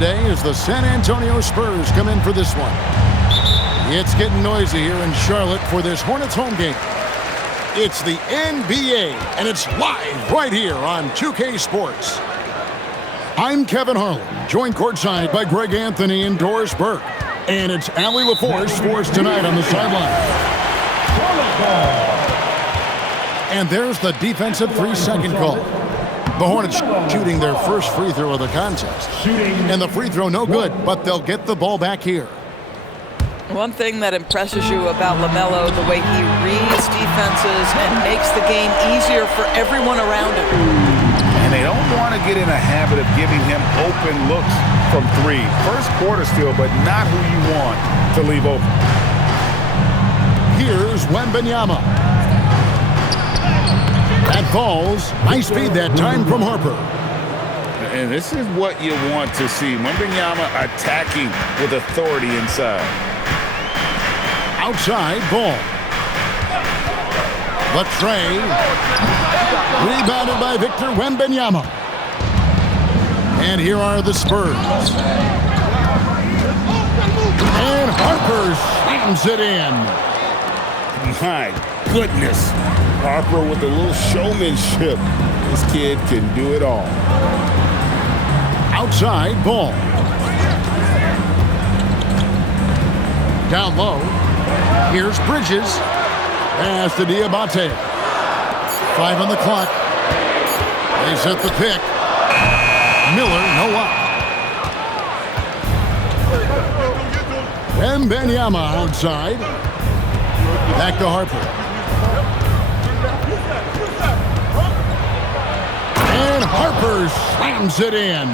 today as the San Antonio Spurs come in for this one. It's getting noisy here in Charlotte for this Hornets home game. It's the NBA, and it's live right here on 2K Sports. I'm Kevin Harlan, joined courtside by Greg Anthony and Doris Burke. And it's Allie LaForce for us tonight on the sideline. And there's the defensive 3-second call. The Hornets shooting their first free throw of the contest. And the free throw no good, but they'll get the ball back here. One thing that impresses you about LaMelo, the way he reads defenses and makes the game easier for everyone around him. And they don't want to get in a habit of giving him open looks from three. First quarter still, but not who you want to leave open. Here's Wembanyama. That falls. Nice feed that time from Harper. And this is what you want to see. Wembanyama attacking with authority inside. Outside ball. The tray. Rebounded by Victor Wembanyama. And here are the Spurs. And Harper slams it in. My goodness. Harper with a little showmanship. This kid can do it all. Outside ball. Down low. Here's Bridges. Pass to Diabate. 5 on the clock. They set the pick. Miller, no up. Wembanyama outside. Back to Harper. And Harper slams it in.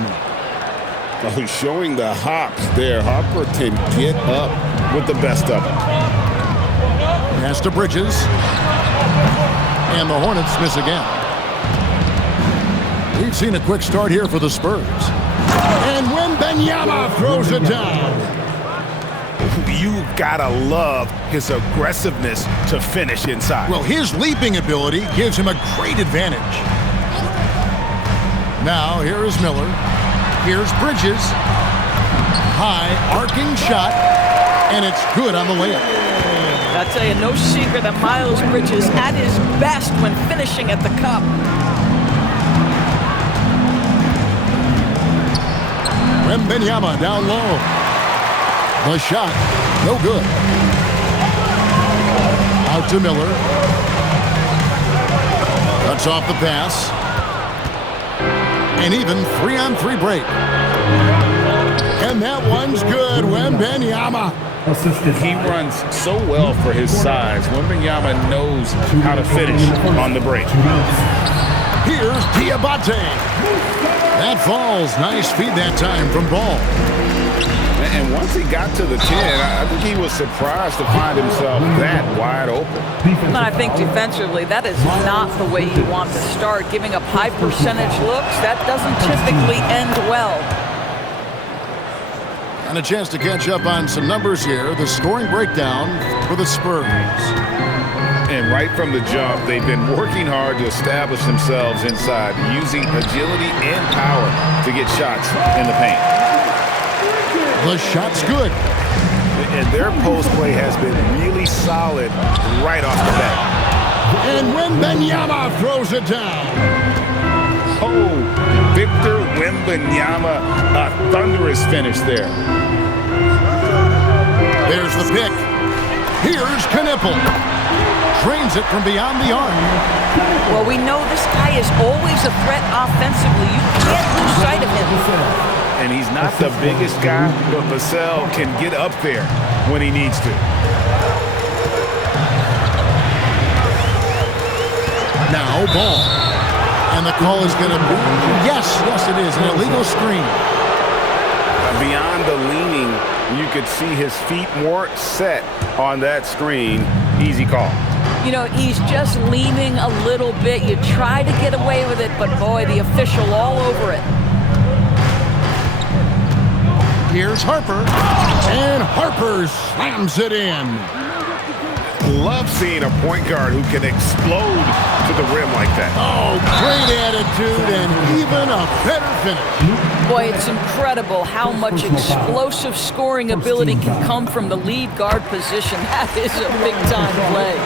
Oh, showing the hops there. Harper can get up with the best of them. Pass to Bridges. And the Hornets miss again. We've seen a quick start here for the Spurs. And Wembanyama throws it down. You gotta love his aggressiveness to finish inside. Well, his leaping ability gives him a great advantage. Now, here is Miller. Here's Bridges. High, arcing shot, and it's good on the layup. I tell you, no secret that Miles Bridges at his best when finishing at the cup. Wembanyama down low. The shot, no good. Out to Miller. Cuts off the pass. And even 3-on-3 break. And that one's good. Wembanyama. He runs so well for his size. Wembanyama knows how to finish on the break. Here's Diabate. That falls. Nice feed that time from Ball. And once he got to the 10, I think he was surprised to find himself that wide open. And I think defensively, that is not the way you want to start. Giving up high percentage looks, that doesn't typically end well. And a chance to catch up on some numbers here. The scoring breakdown for the Spurs. And right from the jump, they've been working hard to establish themselves inside, using agility and power to get shots in the paint. The shot's good. And their post play has been really solid right off the bat. And Wembanyama throws it down. Oh, Victor Wembanyama, a thunderous finish there. There's the pick. Here's Knipple. Trains it from beyond the arc. Well, we know this guy is always a threat offensively. You can't lose sight of him. And he's not the biggest guy, but Vassell can get up there when he needs to. Now Ball. And the call is going to be, yes, it is, an illegal screen. Beyond the leaning, you could see his feet more set on that screen. Easy call. You know, he's just leaning a little bit. You try to get away with it, but boy, the official all over it. Here's Harper, and Harper slams it in. Love seeing a point guard who can explode to the rim like that. Oh, great attitude and even a better finish. Boy, it's incredible how much explosive scoring ability can come from the lead guard position. That is a big-time play.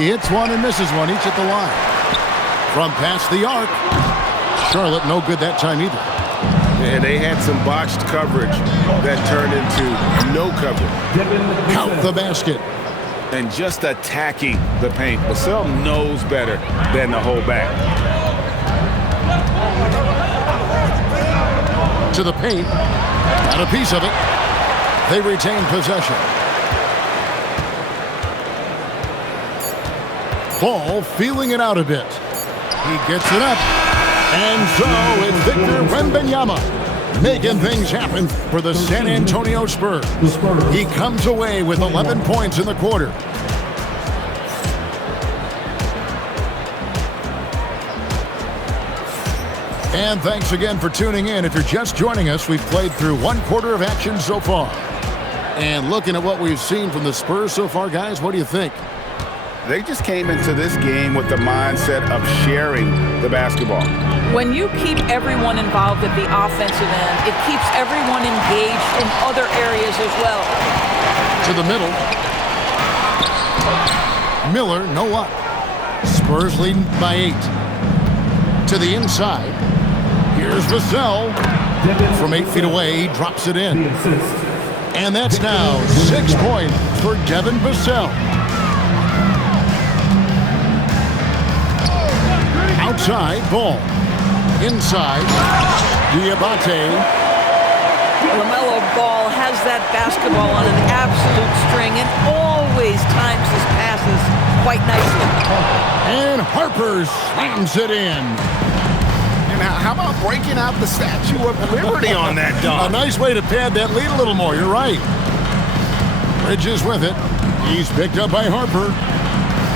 He hits one and misses one, each at the line. From past the arc, Charlotte no good that time either. And they had some botched coverage that turned into no coverage. Count the basket. And just attacking the paint. Vassell knows better than to hold back. To the paint. Got a piece of it. They retain possession. Ball feeling it out a bit. He gets it up. And so it's Victor Wembanyama making things happen for the San Antonio Spurs. He comes away with 11 points in the quarter. And thanks again for tuning in. If you're just joining us, we've played through one quarter of action so far. And looking at what we've seen from the Spurs so far, guys, what do you think? They just came into this game with the mindset of sharing the basketball. When you keep everyone involved at the offensive end, it keeps everyone engaged in other areas as well. To the middle. Miller, no luck. Spurs leading by 8. To the inside. Here's Vassell. From 8 feet away, he drops it in. And that's now 6 points for Devin Vassell. Outside, ball. Inside, Diabate. LaMelo Ball has that basketball on an absolute string and always times his passes quite nicely. And Harper slams it in. And how about breaking out the Statue of Liberty on that dunk? A nice way to pad that lead a little more, you're right. Bridges with it. He's picked up by Harper.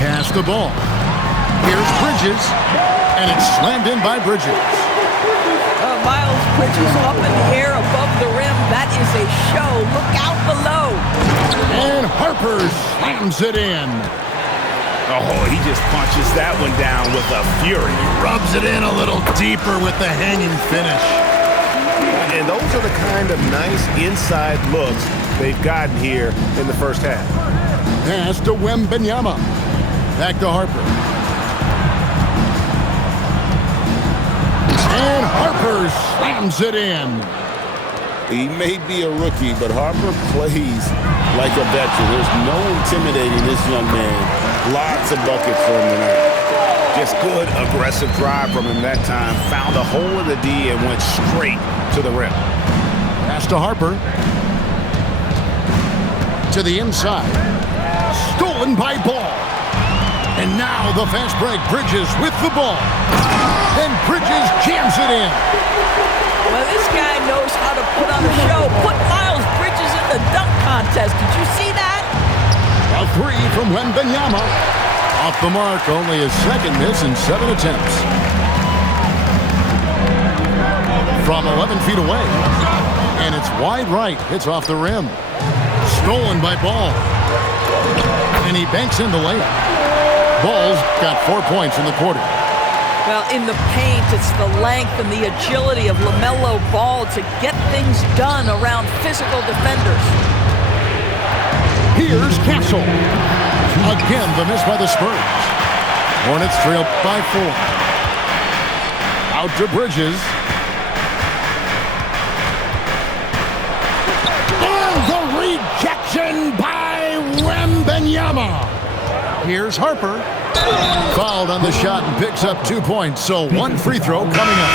Pass the ball. Here's Bridges. And it's slammed in by Bridges. Miles Bridges up in the air above the rim. That is a show. Look out below. And Harper slams it in. Oh, he just punches that one down with a fury. Rubs it in a little deeper with the hanging finish. And those are the kind of nice inside looks they've gotten here in the first half. Pass to Wembanyama. Back to Harper. And Harper slams it in. He may be a rookie, but Harper plays like a veteran. There's no intimidating this young man. Lots of buckets for him tonight. Just good, aggressive drive from him that time. Found a hole in the D and went straight to the rim. Pass to Harper. To the inside. Stolen by Ball. And now the fast break. Bridges with the ball. And Bridges jams it in. Well, this guy knows how to put on a show. Put Miles Bridges in the dunk contest. Did you see that? A 3 from Wembanyama. Off the mark, only his second miss in 7 attempts. From 11 feet away. And it's wide right. Hits off the rim. Stolen by Ball. And he banks in the layup. Ball's got 4 points in the quarter. Well, in the paint, it's the length and the agility of LaMelo Ball to get things done around physical defenders. Here's Castle. Again, the miss by the Spurs. Hornets trail by 4. Out to Bridges. And the rejection by Wembanyama. Here's Harper. Fouled on the shot and picks up 2 points. So 1 free throw coming up.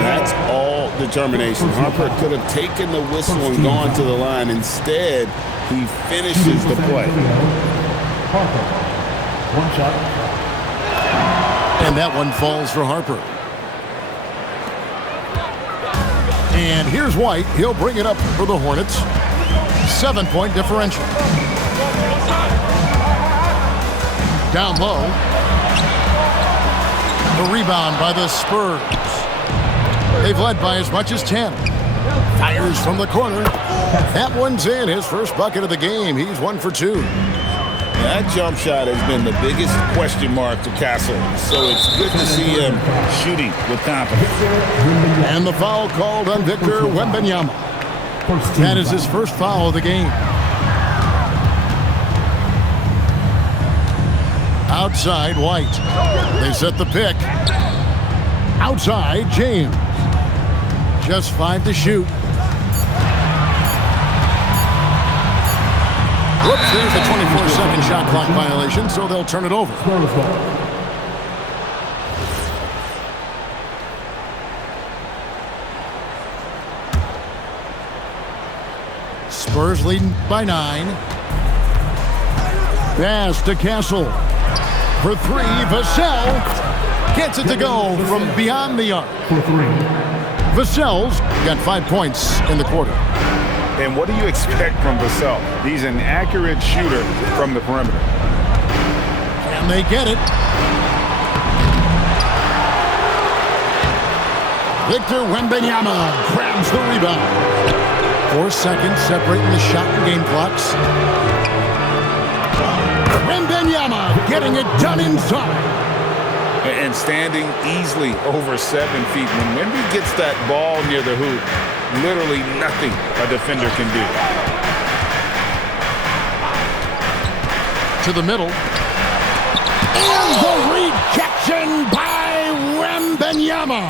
That's all determination. Harper could have taken the whistle and gone to the line. Instead, he finishes the play. Harper, 1 shot. And that one falls for Harper. And here's White. He'll bring it up for the Hornets. 7-point differential. Down low. The rebound by the Spurs. They've led by as much as 10. Fires from the corner. That one's in. His first bucket of the game. He's 1 for 2. That jump shot has been the biggest question mark to Castle, so it's good to see him shooting with confidence. And the foul called on Victor Wembanyama. That is his first foul of the game. Outside, White. They set the pick. Outside, James. Just 5 to shoot. Whoops, there's the 24-second shot clock violation, so they'll turn it over. Spurs leading by 9. Pass to Castle. For 3, Vassell gets it to go from beyond the arc. Vassell's got 5 points in the quarter. And what do you expect from Vassell? He's an accurate shooter from the perimeter. And they get it. Victor Wembanyama grabs the rebound. 4 seconds separating the shot and game clocks. Wembanyama getting it done inside. And standing easily over 7 feet. When Wemby gets that ball near the hoop, literally nothing a defender can do. To the middle. And the rejection by Wembanyama.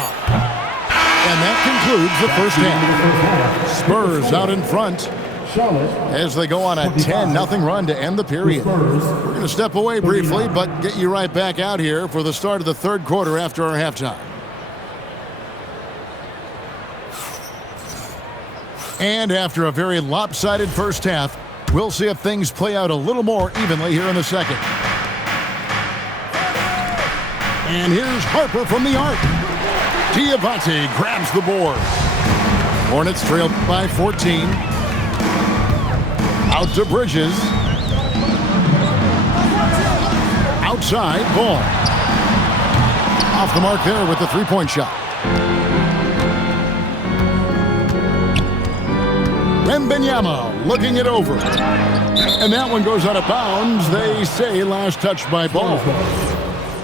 And that concludes the first half. Spurs out in front as they go on a 10-0 run to end the period. We're going to step away briefly, but get you right back out here for the start of the third quarter after our halftime. And after a very lopsided first half, we'll see if things play out a little more evenly here in the second. And here's Harper from the arc. Diabate grabs the board. Hornets trail by 14. Out to Bridges. Outside, Ball. Off the mark there with the three-point shot. Wembanyama looking it over. And that one goes out of bounds. They say last touch by Ball.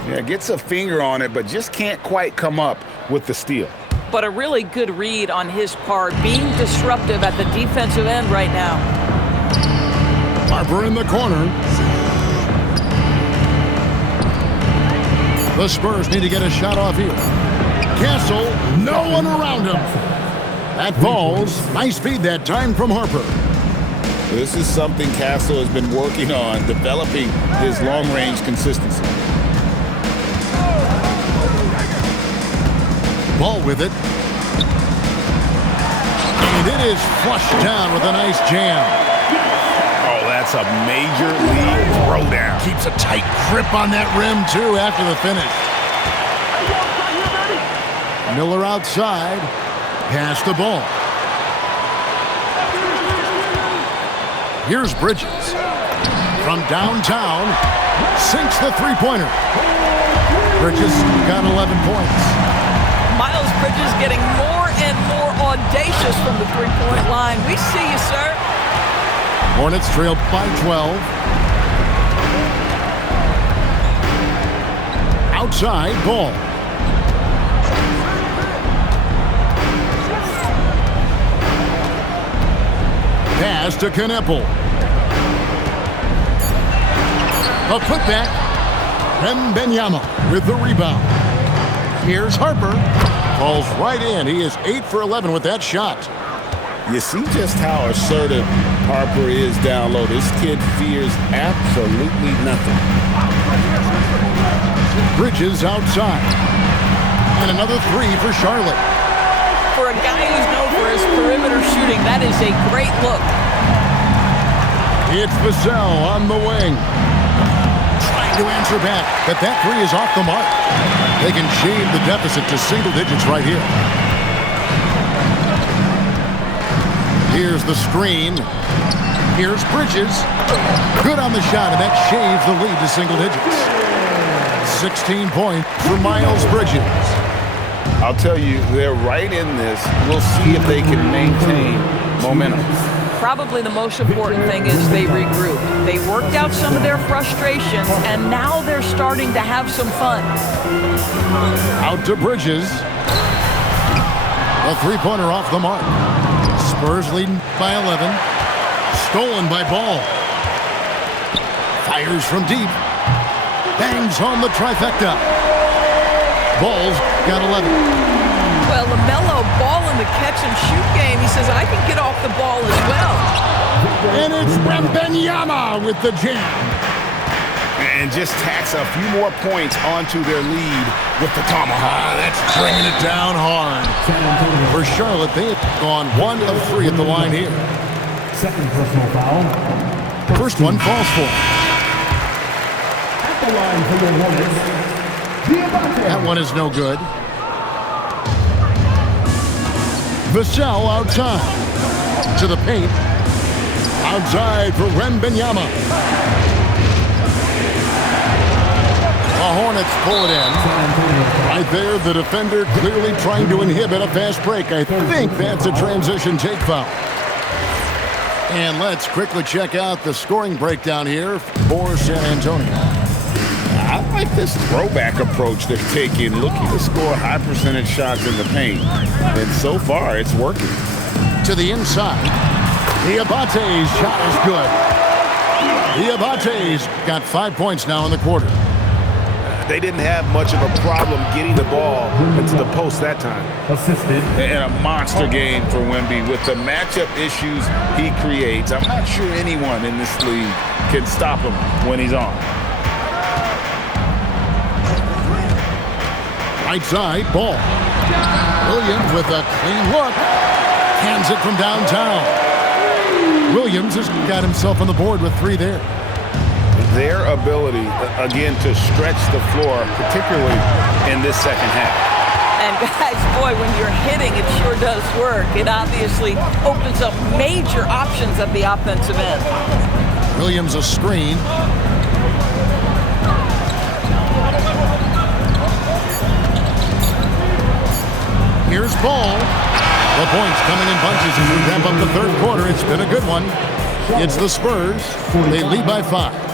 Yeah, gets a finger on it, but just can't quite come up with the steal. But a really good read on his part, being disruptive at the defensive end right now. Harper in the corner. The Spurs need to get a shot off here. Castle, no one around him. That falls. Nice feed that time from Harper. This is something Castle has been working on, developing his long-range consistency. Ball with it. And it is flushed down with a nice jam. Oh, that's a major league throwdown. Keeps a tight grip on that rim, too, after the finish. Miller outside. Pass the ball. Here's Bridges. From downtown, sinks the three-pointer. Bridges got 11 points. Miles Bridges getting more and more audacious from the three-point line. We see you, sir. Hornets trail by 12. Outside, Ball. Pass to Kneppel. A putback. Wembanyama with the rebound. Here's Harper. Falls right in. He is 8 for 11 with that shot. You see just how assertive Harper is down low. This kid fears absolutely nothing. Bridges outside. And another three for Charlotte. For a guy who's known for his perimeter shooting, that is a great look. It's Vassell on the wing. Trying to answer back, but that three is off the mark. They can shave the deficit to single digits right here. Here's the screen. Here's Bridges. Good on the shot, and that shaves the lead to single digits. 16 points for Miles Bridges. I'll tell you, they're right in this. We'll see if they can maintain momentum. Probably the most important thing is they regrouped. They worked out some of their frustrations, and now they're starting to have some fun. Out to Bridges. A three-pointer off the mark. Spurs leading by 11. Stolen by Ball. Fires from deep. Bangs home the trifecta. Ball's got 11. Well, LaMelo Ball in the catch-and-shoot game, he says, I can get off the ball as well. And it's Wembanyama with the jam. And just tacks a few more points onto their lead with the tomahawk. That's bringing it down hard. For Charlotte, they have gone 1 of 3 at the line here. Second personal foul. First one falls for. At the line for the Hornets. That one is no good. Vassell outside. To the paint. Outside for Wembanyama. The Hornets pull it in. Right there, the defender clearly trying to inhibit a fast break. I think that's a transition take foul. And let's quickly check out the scoring breakdown here for San Antonio. I like this throwback approach they're taking, looking to score high percentage shots in the paint. And so far, it's working. To the inside. Diabate's shot is good. Diabate's got 5 points now in the quarter. They didn't have much of a problem getting the ball into the post that time. Assisted. And a monster game for Wemby with the matchup issues he creates. I'm not sure anyone in this league can stop him when he's on. Right side, Ball. Williams with a clean look. Hands it from downtown. Williams has got himself on the board with 3 there. Their ability, again, to stretch the floor, particularly in this second half. And guys, boy, when you're hitting, it sure does work. It obviously opens up major options at the offensive end. Williams a screen. Here's Ball. The points coming in bunches as we wrap up the third quarter. It's been a good one. It's the Spurs. They lead by 5.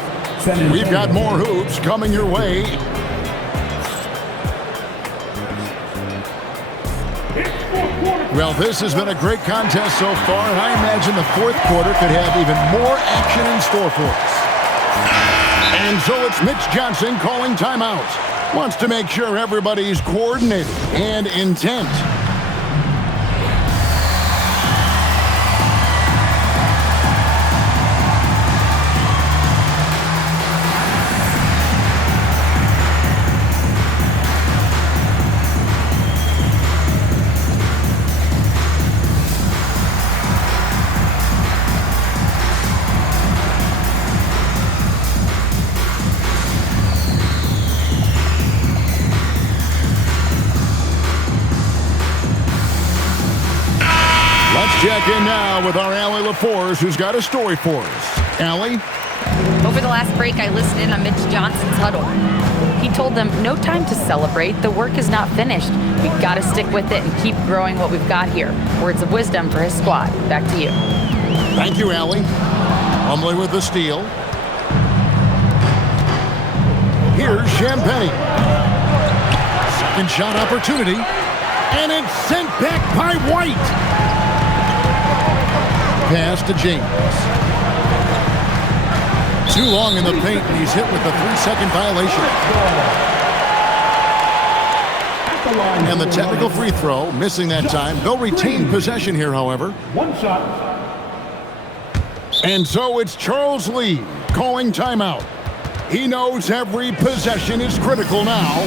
We've got more hoops coming your way. Well, this has been a great contest so far, and I imagine the fourth quarter could have even more action in store for us. And so it's Mitch Johnson calling timeout. Wants to make sure everybody's coordinated and intent. Check in now with our Allie LaForce, who's got a story for us. Allie? Over the last break, I listened in on Mitch Johnson's huddle. He told them, no time to celebrate. The work is not finished. We've got to stick with it and keep growing what we've got here. Words of wisdom for his squad. Back to you. Thank you, Allie. Humbly with the steal. Here's Champagnie. Second shot opportunity. And it's sent back by White. Pass to James. Too long in the paint, and he's hit with a 3-second violation. And the technical free throw, missing that time. They'll retain possession here, however. One shot. And so it's Charles Lee calling timeout. He knows every possession is critical now.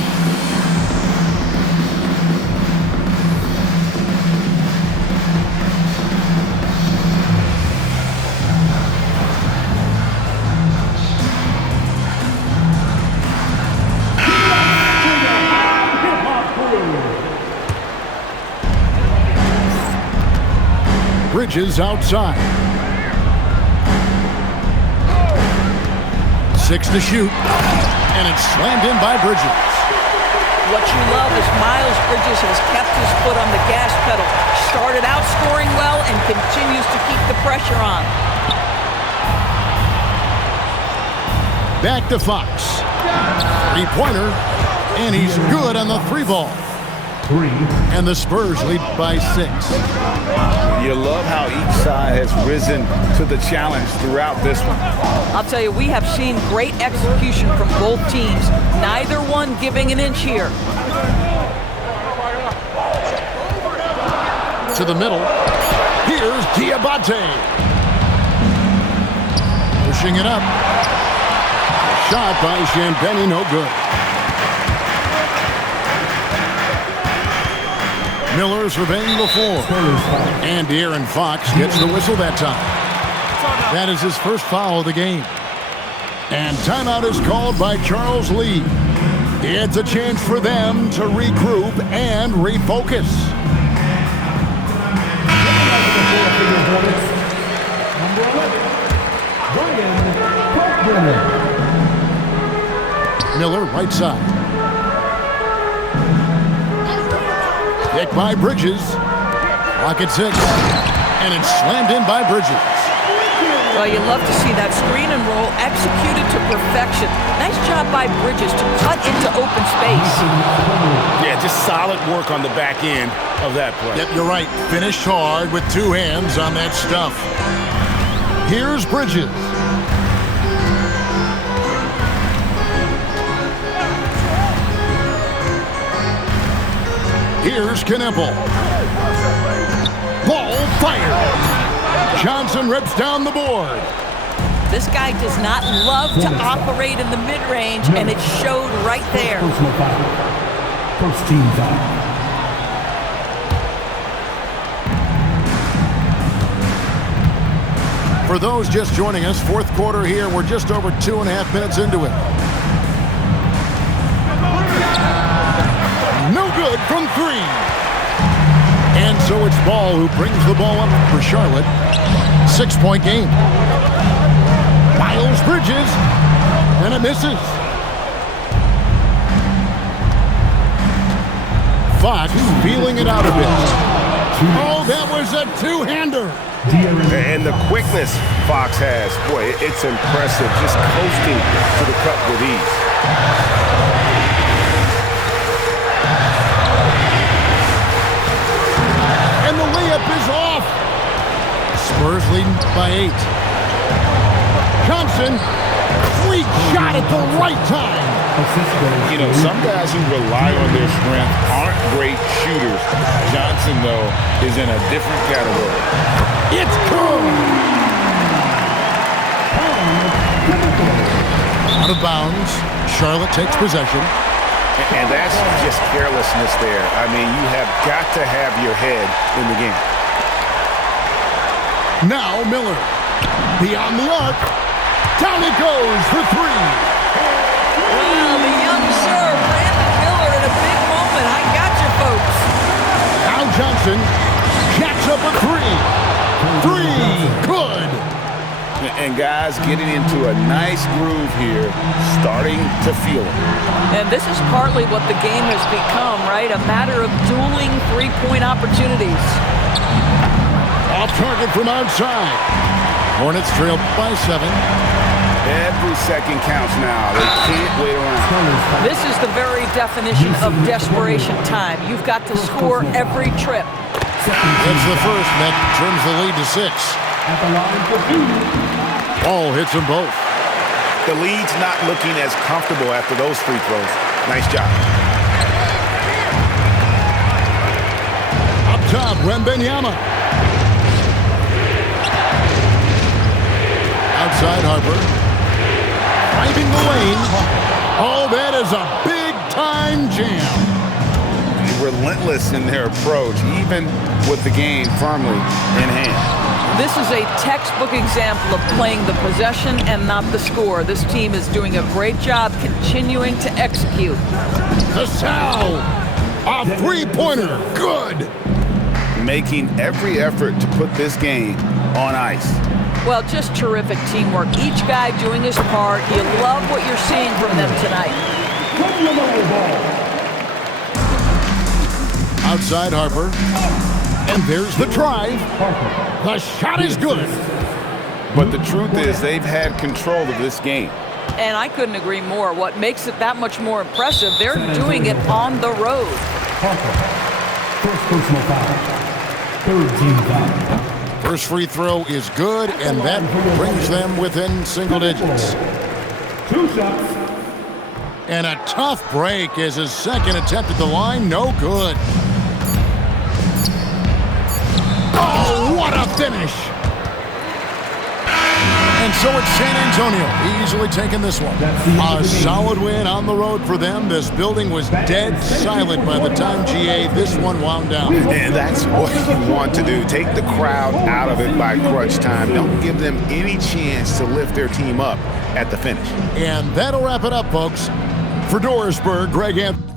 Bridges outside. 6 to shoot. And it's slammed in by Bridges. What you love is Miles Bridges has kept his foot on the gas pedal. Started out scoring well and continues to keep the pressure on. Back to Fox. Three-pointer, and he's good on the three ball. 3. And the Spurs lead by 6. You love how each side has risen to the challenge throughout this one. I'll tell you, we have seen great execution from both teams. Neither one giving an inch here. To the middle. Here's Diabate. Pushing it up. Shot by Champagny, no good. Miller surveying the floor. And De'Aaron Fox gets the whistle that time. That is his first foul of the game. And timeout is called by Charles Lee. It's a chance for them to regroup and refocus. Miller, right side. Picked by Bridges. Clock at 6. And it's slammed in by Bridges. Well, you love to see that screen and roll executed to perfection. Nice job by Bridges to cut into open space. Yeah, just solid work on the back end of that play. Yep, you're right. Finished hard with 2 hands on that stuff. Here's Bridges. Here's Kneppel. Ball fired. Johnson rips down the board. This guy does not love to operate in the mid-range, and it showed right there. Personal foul. First team foul. For those just joining us, fourth quarter here. We're just over 2.5 minutes into it. No good from 3. And so it's Ball who brings the ball up for Charlotte. 6-point game. Miles Bridges, and it misses. Fox feeling it out a bit. Oh, that was a two-hander. And the quickness Fox has, boy, it's impressive. Just coasting to the cup with ease. And the layup is off. Spurs leading by 8. Johnson, weak shot at the right time. You know, some guys who rely on their strength aren't great shooters. Johnson, though, is in a different category. It's good. Out of bounds. Charlotte takes possession. And that's just carelessness there. I mean, you have got to have your head in the game. Now Miller. Beyond the arc. Down it goes for 3. Wow, the young sir, Brandon Miller, in a big moment. I got you, folks. Now Johnson jacks up a 3. 3. Good. And guys getting into a nice groove here, starting to feel it. And this is partly what the game has become, right? A matter of dueling three-point opportunities. Off target from outside. Hornets trail by 7. Every second counts now. They can't wait around. This is the very definition of desperation time. You've got to score every trip. That's the first, and that turns the lead to 6. At the line for 2. Ball hits them both. The lead's not looking as comfortable after those free throws. Nice job. Up top, Wembanyama. Outside Harper. Finding the lane. Oh, that is a big-time jam. Relentless in their approach, even with the game firmly in hand. This is a textbook example of playing the possession and not the score. This team is doing a great job continuing to execute. The Sal. A three-pointer. Good. Making every effort to put this game on ice. Well, just terrific teamwork. Each guy doing his part. You love what you're seeing from them tonight. Outside Harper. And there's the drive. The shot is good. But the truth is they've had control of this game. And I couldn't agree more. What makes it that much more impressive, they're doing it on the road. Harper. First personal foul. Third team foul. First free throw is good, and that brings them within single digits. 2 shots. And a tough break as his second attempt at the line, no good. Oh, what a finish! And so it's San Antonio easily taking this one. A solid win on the road for them. This building was dead silent by the time GA this one wound down. And that's what you want to do. Take the crowd out of it by crunch time. Don't give them any chance to lift their team up at the finish. And that'll wrap it up, folks. For Dorisburg, Greg Anthony.